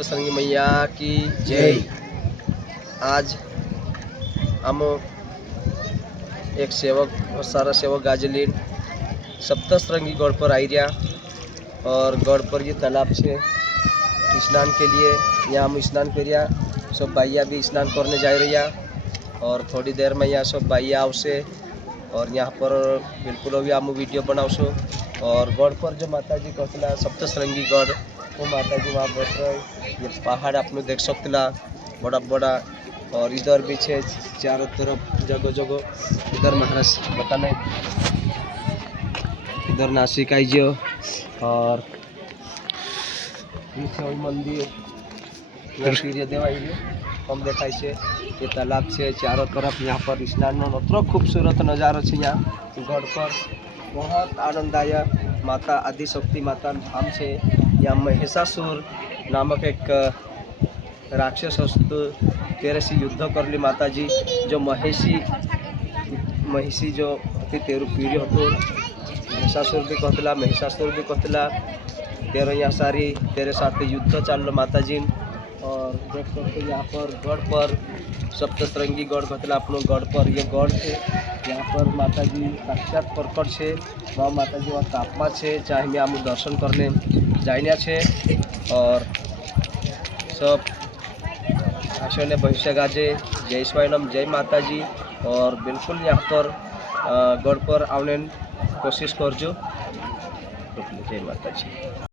सप्तशृंगी मैया की जय। आज हम एक सेवक और सारा सेवक गाजलीन सप्तशृंगी गढ़ पर आई रहा और गढ़ पर ये तालाब से स्नान के लिए यहाँ हम स्नान करिया। सब भाइया भी स्नान करने जा रही और थोड़ी देर में यहाँ सब भाइया आवशे और यहाँ पर बिल्कुल अभी हम वीडियो बनावशो। और गढ़ पर जो माता जी कहला सप्तशृंगी गढ़ वो माता जी वहाँ बैठ रहे। ये पहाड़ आपने देख सकला बड़ा बड़ा और इधर भी है चारों तरफ जगह जगह। इधर महाराज बताने इधर नासिक आइजियो और पीछे मंदिर सूर्य देव आइए हम देखाई से ये तालाब से चारों तरफ यहाँ पर स्नान अतरो खूबसूरत नज़ारा है। यहाँ गढ़ पर बहुत आनंददायक माता आदिशक्ति माता धाम से। यहाँ महिषासुर नामक एक राक्षस वस्तु तेरे से युद्ध कर ली माता जी। जो महिषी जो अति तेरु पीढ़ी हो महिषासुर भी कहला तेरे यहाँ सारी तेरे साथ युद्ध चाल लो माता जी। और देख सकते यहाँ पर गढ़ पर सप्तशृंगी गढ़ कहला अपनो गढ़ पर ये गढ़ है। यहाँ पर माता जी साक्षात प्रकट है। वहाँ माता जी वहाँ तापमा है चाहे हम दर्शन करने जाइना है। और सब आशो ने भविष्य गाजे जय स्वाइनम जय माता जी। और बिल्कुल यहाँ पर गढ़ पर आने कोशिश करजो। जय माता जी।